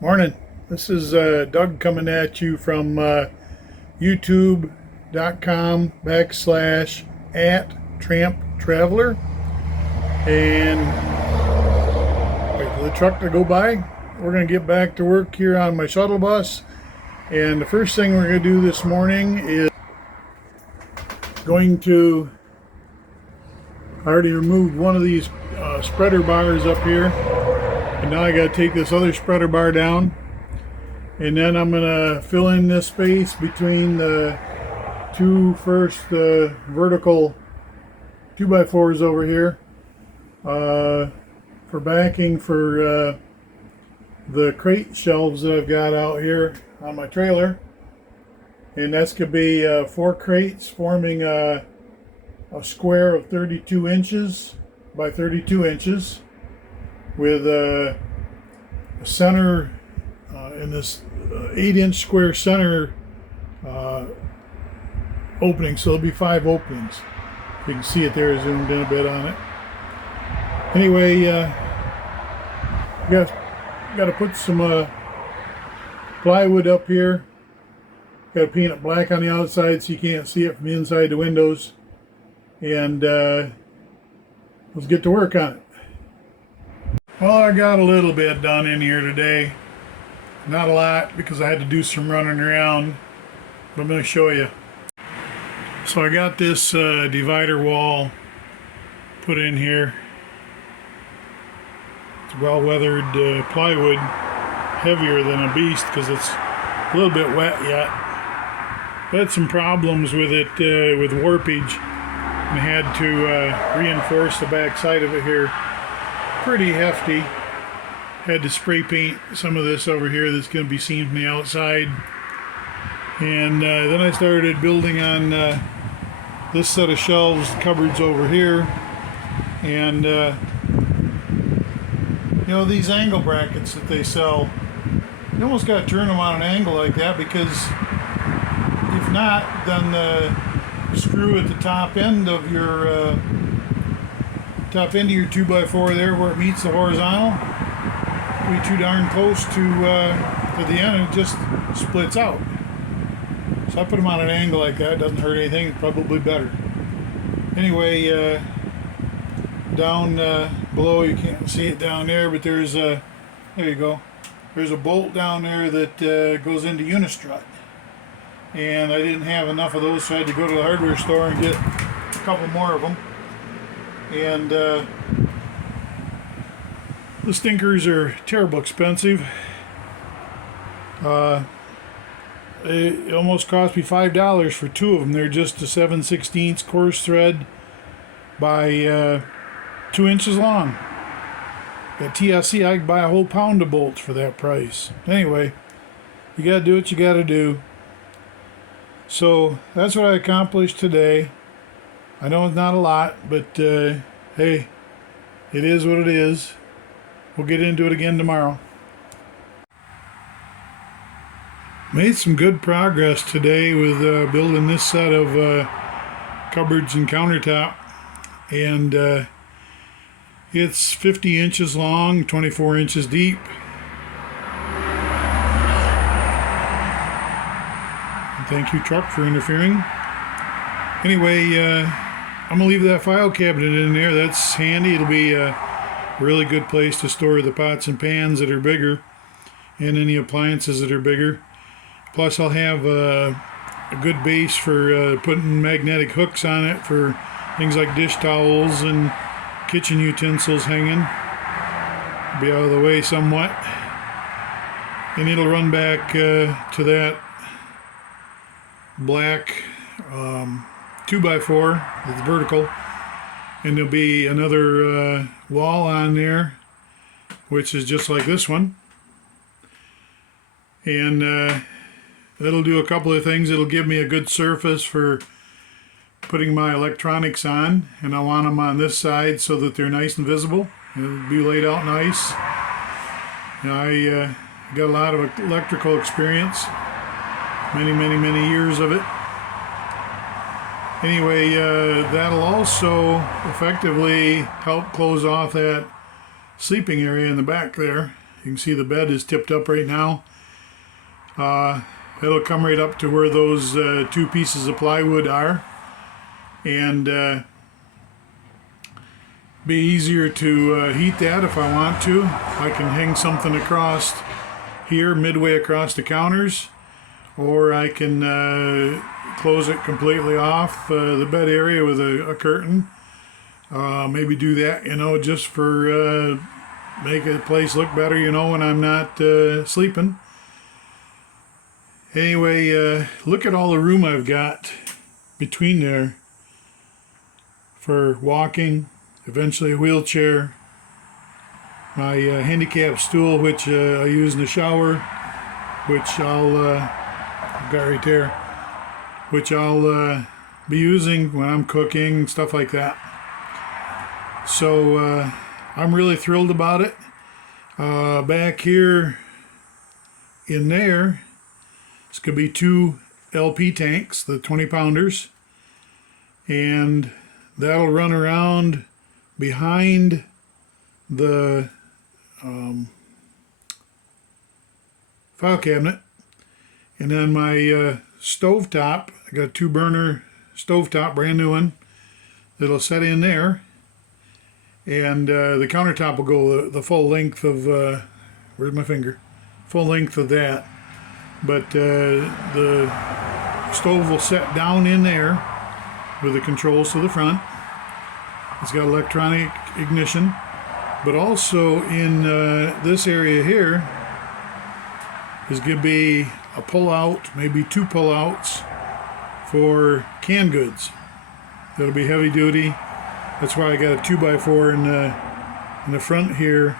Morning. This is Doug coming at you from youtube.com/@tramp traveler, and wait for the truck to go by. We're going to get back to work here on my shuttle bus, and the first thing we're going to do this morning is I already removed one of these spreader bars up here, and now I got to take this other spreader bar down, and then I'm gonna fill in this space between the two first vertical 2x4s over here for backing for the crate shelves that I've got out here on my trailer. And that's gonna be 4 crates forming a square of 32 inches by 32 inches with a center in this 8-inch square center opening. So there'll be 5 openings. You can see it there, zoomed in a bit on it. Anyway, got to put some plywood up here. Got to paint it black on the outside so you can't see it from the inside the windows. And let's get to work on it. Well, I got a little bit done in here today. Not a lot because I had to do some running around, but I'm going to show you. So I got this divider wall put in here. It's well-weathered plywood, heavier than a beast because it's a little bit wet yet. I had some problems with it with warpage, and had to reinforce the back side of it here pretty hefty. Had to spray paint some of this over here that's going to be seen from the outside. And then I started building on this set of shelves, cupboards over here. And you know, these angle brackets that they sell, you almost got to turn them on an angle like that, because if not, then the screw at the top end of your 2x4 there where it meets the horizontal be too darn close to the end, and it just splits out. So I put them on an angle like that. It doesn't hurt anything. It's probably better. Anyway, down below, you can't see it down there, but there's a, there you go. There's a bolt down there that goes into unistrut. And I didn't have enough of those, so I had to go to the hardware store and get a couple more of them. And the stinkers are terrible expensive. It almost cost me $5 for 2 of them. They're just a 7/16 coarse thread by 2 inches long. At TSC, I could buy a whole pound of bolts for that price. Anyway, you gotta do what you gotta do. So that's what I accomplished today. I know it's not a lot, but hey, it is what it is. We'll get into it again tomorrow. Made some good progress today with building this set of cupboards and countertop. And it's 50 inches long, 24 inches deep. Thank you, truck, for interfering. Anyway, I'm going to leave that file cabinet in there. That's handy. It'll be a really good place to store the pots and pans that are bigger, and any appliances that are bigger. Plus, I'll have a good base for putting magnetic hooks on it for things like dish towels and kitchen utensils hanging. Be out of the way somewhat. And it'll run back to that black 2x4 that's vertical, and there'll be another wall on there which is just like this one, and that'll do a couple of things. It'll give me a good surface for putting my electronics on, and I want them on this side so that they're nice and visible. It'll be laid out nice. I got a lot of electrical experience, many years of it. Anyway, that'll also effectively help close off that sleeping area in the back there. You can see the bed is tipped up right now. It'll come right up to where those 2 pieces of plywood are, and be easier to heat that if I want to. I can hang something across here, midway across the counters, or I can close it completely off the bed area with a curtain. Maybe do that, you know, just for make the place look better, you know, when I'm not sleeping. Anyway, look at all the room I've got between there for walking, eventually a wheelchair, my handicap stool, which I use in the shower, which I've got right there, which I'll be using when I'm cooking, stuff like that. So I'm really thrilled about it. Back here in there, it's going to be 2 LP tanks, the 20-pounders, and that'll run around behind the file cabinet. And then my stovetop, I got a 2-burner stovetop, brand new one, that'll set in there. And the countertop will go the full length of, where's my finger? Full length of that. But the stove will set down in there with the controls to the front. It's got electronic ignition. But also in this area here is going to be a pull-out, maybe 2 pull-outs for canned goods. That'll be heavy duty. That's why I got a 2x4 in the front here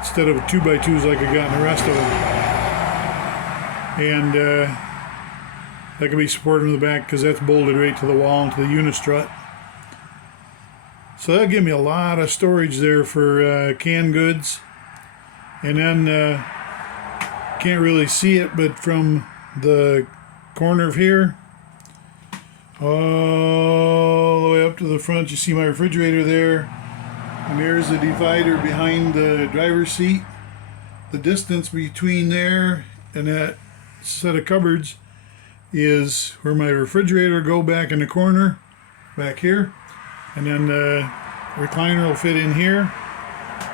instead of 2x2s like I got in the rest of them. And that can be supported in the back because that's bolted right to the wall into the unistrut. So that'll give me a lot of storage there for canned goods. And then can't really see it, but from the corner of here all the way up to the front, you see my refrigerator there, and there's the divider behind the driver's seat. The distance between there and that set of cupboards is where my refrigerator will go back in the corner back here, and then the recliner will fit in here,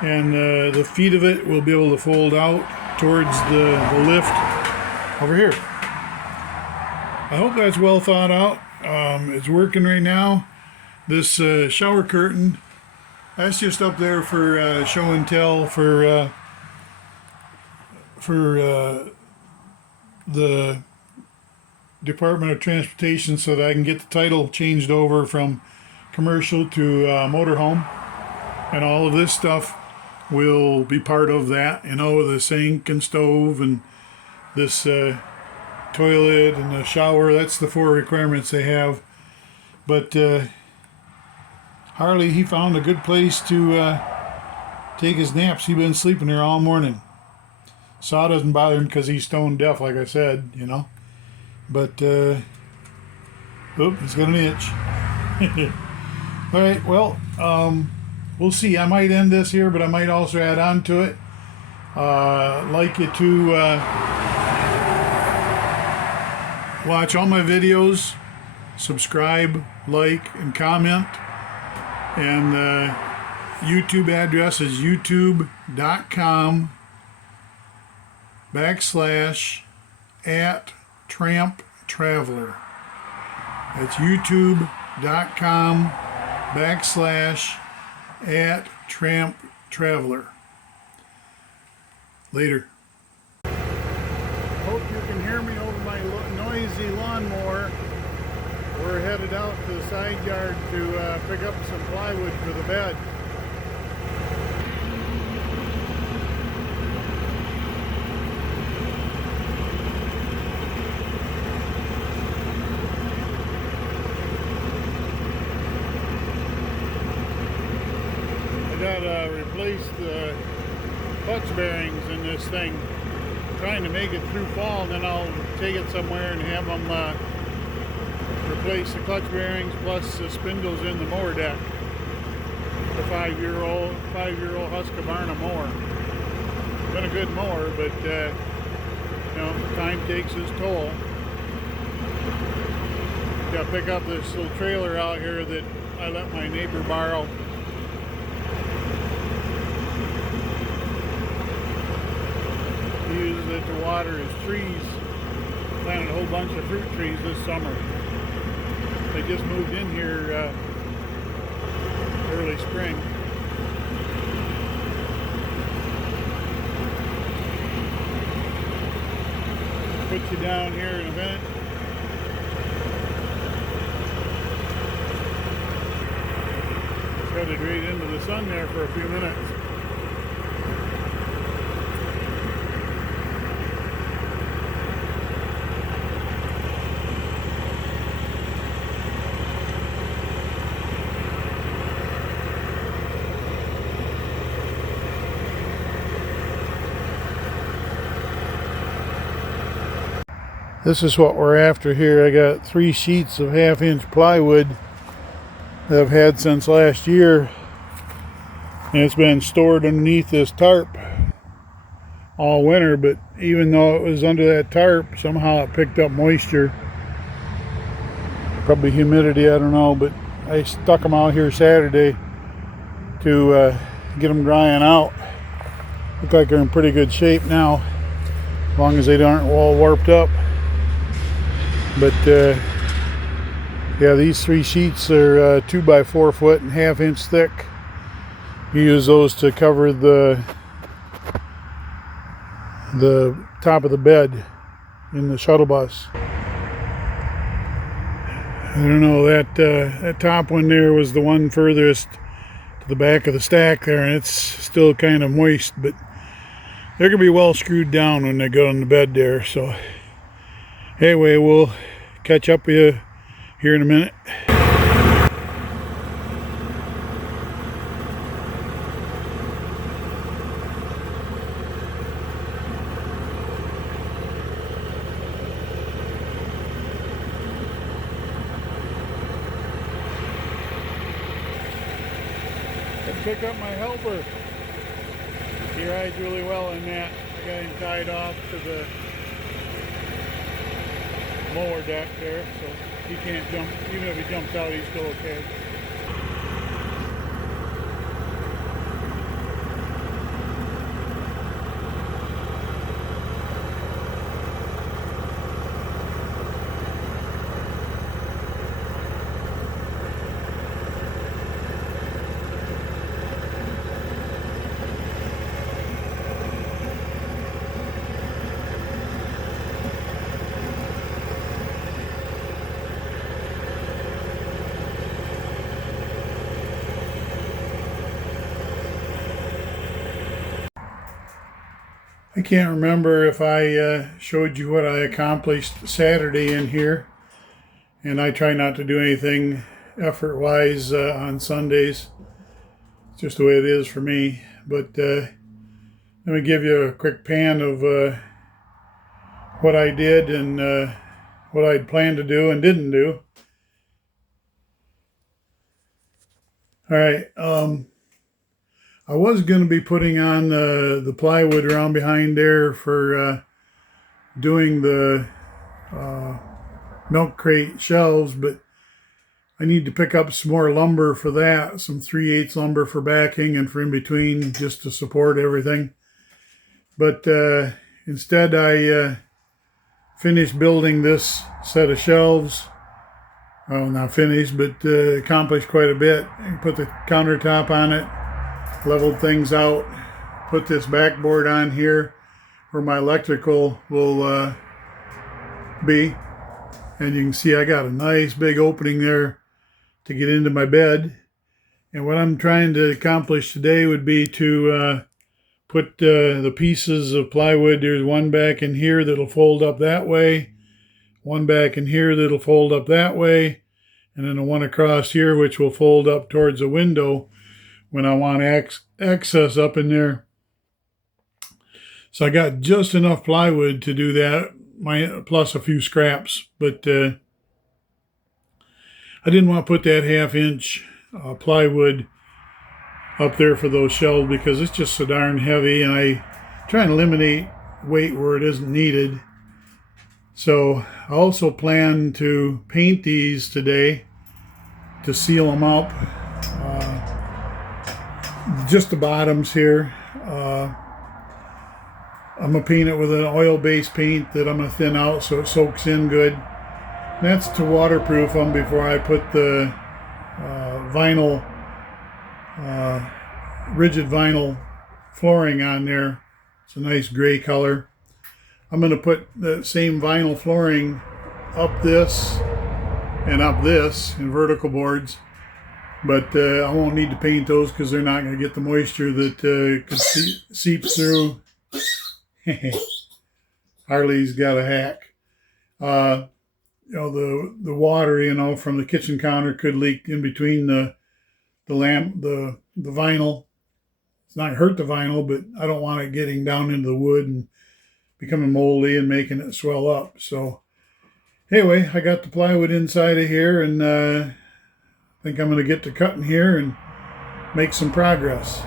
and the feet of it will be able to fold out towards the lift over here. I hope that's well thought out. It's working right now. This shower curtain, that's just up there for show and tell for the Department of Transportation, so that I can get the title changed over from commercial to motorhome, and all of this stuff will be part of that, you know, the sink and stove and this toilet and the shower. That's the 4 requirements they have. But Harley, he found a good place to take his naps. He's been sleeping there all morning. Saw doesn't bother him because he's stone deaf, like I said, you know. But he's got an itch. All right, well, we'll see. I might end this here, but I might also add on to it. Like you to watch all my videos, subscribe, like, and comment. And YouTube address is youtube.com/@tramptraveler. That's youtube.com/@tramptraveler. Later. Hope you can hear me over my noisy lawnmower. We're headed out to the side yard to pick up some plywood for the bed. I gotta replace the clutch bearings in this thing. Trying to make it through fall, and then I'll take it somewhere and have them replace the clutch bearings plus the spindles in the mower deck. The 5-year-old Husqvarna mower. been a good mower, but you know, time takes its toll. Got to pick up this little trailer out here that I let my neighbor borrow. He uses it to water his trees. Planted a whole bunch of fruit trees this summer. They just moved in here early spring. Put you down here in a minute. Headed right into the sun there for a few minutes. This is what we're after here. I got 3 sheets of 1/2-inch plywood that I've had since last year, and it's been stored underneath this tarp all winter, but even though it was under that tarp, somehow it picked up moisture. Probably humidity, I don't know, but I stuck them out here Saturday to get them drying out. Look like they're in pretty good shape now, as long as they aren't all warped up. But yeah, these 3 sheets are 2 by 4 foot and 1/2 inch thick. You use those to cover the top of the bed in the shuttle bus. I don't know, that top one there was the one furthest to the back of the stack there, and it's still kind of moist, but they're gonna be well screwed down when they go on the bed there. So anyway, we'll catch up with you here in a minute. Pick up my helper. He rides really well in that. I got him tied off to the mower deck there, so he can't jump. Even if he jumps out, he's still okay. I can't remember if I showed you what I accomplished Saturday in here, and I try not to do anything effort-wise on Sundays. It's just the way it is for me. But let me give you a quick pan of what I did and what I'd planned to do and didn't do. All right. I was going to be putting on the plywood around behind there for doing the milk crate shelves, but I need to pick up some more lumber for that, some 3/8 lumber for backing and for in between, just to support everything. But instead I finished building this set of shelves. Well, not finished, but accomplished quite a bit. I put the countertop on it, leveled things out, put this backboard on here where my electrical will be, and you can see I got a nice big opening there to get into my bed. And what I'm trying to accomplish today would be to put the pieces of plywood. There's one back in here that'll fold up that way, one back in here that'll fold up that way, and then the one across here which will fold up towards the window when I want access up in there. So I got just enough plywood to do that, plus a few scraps. But I didn't want to put that 1/2 inch plywood up there for those shelves because it's just so darn heavy, and I trying to eliminate weight where it isn't needed. So I also plan to paint these today to seal them up. Just the bottoms here. I'm going to paint it with an oil-based paint that I'm going to thin out so it soaks in good. And that's to waterproof them before I put the vinyl, rigid vinyl flooring on there. It's a nice gray color. I'm going to put the same vinyl flooring up this and up this in vertical boards. But I won't need to paint those because they're not going to get the moisture that could seep through. Harley's got a hack. You know, the water, you know, from the kitchen counter could leak in between the vinyl. It's not hurt the vinyl, but I don't want it getting down into the wood and becoming moldy and making it swell up. So anyway, I got the plywood inside of here, and I think I'm going to get to cutting here and make some progress.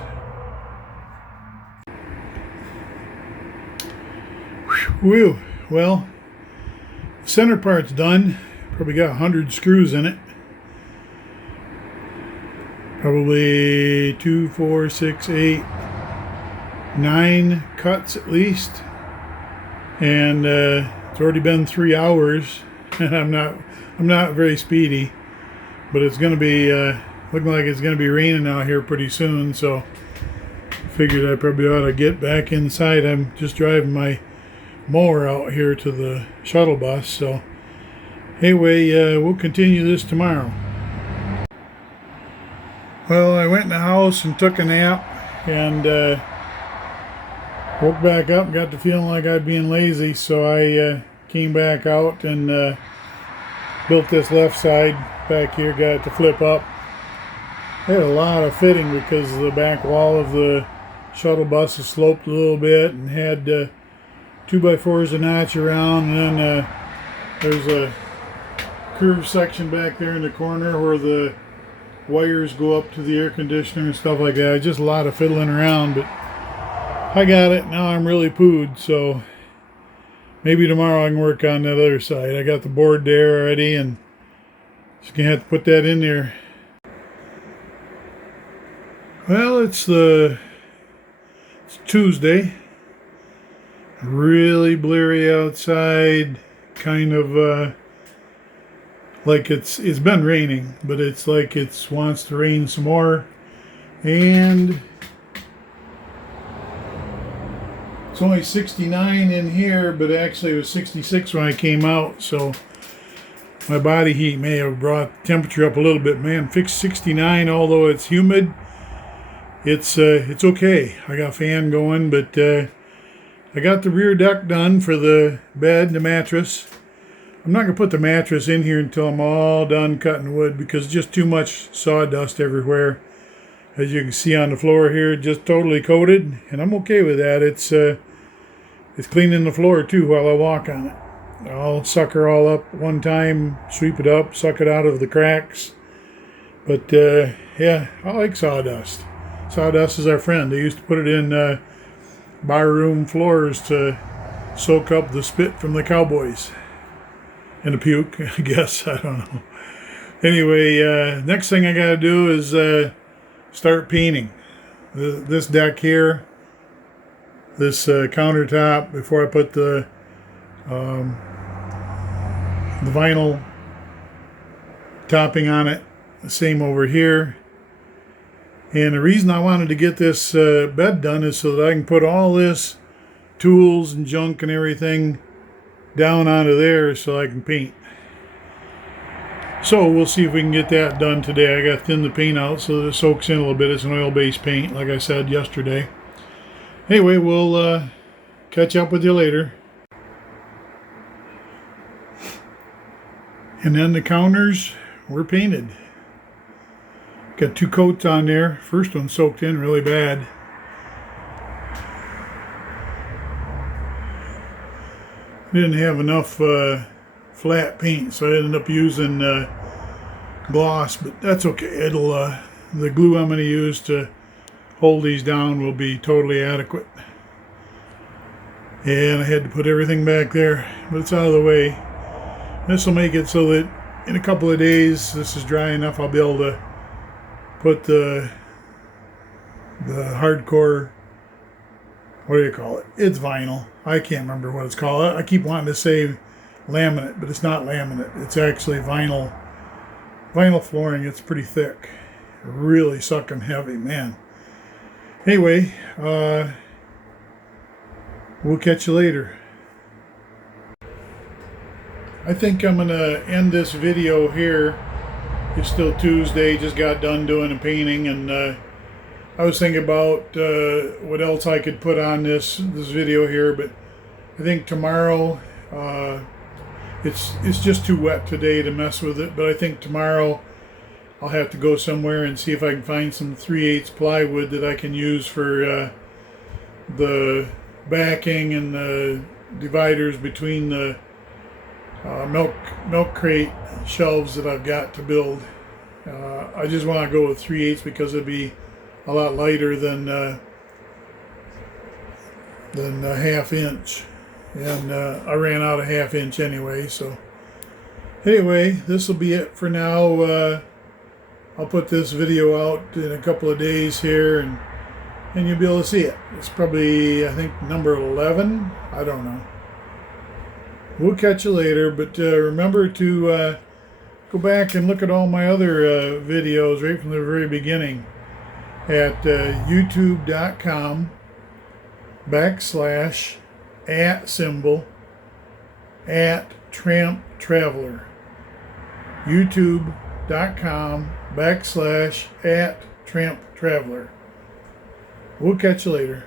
Whew. Well, the center part's done. Probably got 100 screws in it. Probably 2, 4, 6, 8, 9 cuts at least. And it's already been 3 hours, and I'm not very speedy. But it's going to be looking like it's going to be raining out here pretty soon, so I figured I probably ought to get back inside. I'm just driving my mower out here to the shuttle bus. So anyway, we'll continue this tomorrow. Well, I went in the house and took a nap, and woke back up and got to feeling like I'd being lazy, so I came back out and built this left side back here, got it to flip up. I had a lot of fitting because the back wall of the shuttle bus is sloped a little bit, and had 2x4s to notch around, and then there's a curved section back there in the corner where the wires go up to the air conditioner and stuff like that. Just a lot of fiddling around, but I got it. Now I'm really pooed, so maybe tomorrow I can work on that other side. I got the board there already, and just gonna have to put that in there. Well, it's Tuesday. Really bleary outside, kind of like it's been raining, but it's like it wants to rain some more. And it's only 69 in here, but actually it was 66 when I came out, so my body heat may have brought the temperature up a little bit. Man, fixed 69, although it's humid, it's okay. I got a fan going, but I got the rear deck done for the bed and the mattress. I'm not going to put the mattress in here until I'm all done cutting wood, because just too much sawdust everywhere. As you can see on the floor here, just totally coated, and I'm okay with that. It's cleaning the floor too while I walk on it. I'll sucker all up one time, sweep it up, suck it out of the cracks. But yeah, I like sawdust. Sawdust is our friend. They used to put it in barroom floors to soak up the spit from the cowboys and the puke, I guess. I don't know. Anyway, next thing I gotta do is start painting this deck here, this countertop, before I put the vinyl topping on it. The same over here. And the reason I wanted to get this bed done is so that I can put all this tools and junk and everything down onto there so I can paint. So we'll see if we can get that done today. I got to thin the paint out so that it soaks in a little bit. It's an oil-based paint, like I said yesterday. Anyway, we'll catch up with you later. And then the counters were painted. Got 2 coats on there. First one soaked in really bad. Didn't have enough flat paint, so I ended up using gloss, but that's okay. It'll the glue I'm going to use to hold these down will be totally adequate. and I had to put everything back there, but it's out of the way. This will make it so that in a couple of days, this is dry enough, I'll be able to put the hardcore, what do you call it? It's vinyl. I can't remember what it's called. I keep wanting to say laminate, but it's not laminate. It's actually vinyl flooring. It's pretty thick. Really sucking heavy, man. Anyway, we'll catch you later. I think I'm going to end this video here. It's still Tuesday. Just got done doing a painting, and I was thinking about what else I could put on this video here, but I think tomorrow, it's just too wet today to mess with it, but I think tomorrow I'll have to go somewhere and see if I can find some 3/8 plywood that I can use for the backing and the dividers between the milk crate shelves that I've got to build. I just want to go with 3/8 because it'd be a lot lighter than a 1/2 inch, and I ran out of 1/2 inch anyway. So anyway, this will be it for now. I'll put this video out in a couple of days here, and you'll be able to see it. It's probably, I think, number 11. I don't know. We'll catch you later, but remember to go back and look at all my other videos right from the very beginning at youtube.com/@tramp traveler. youtube.com/@tramp traveler. We'll catch you later.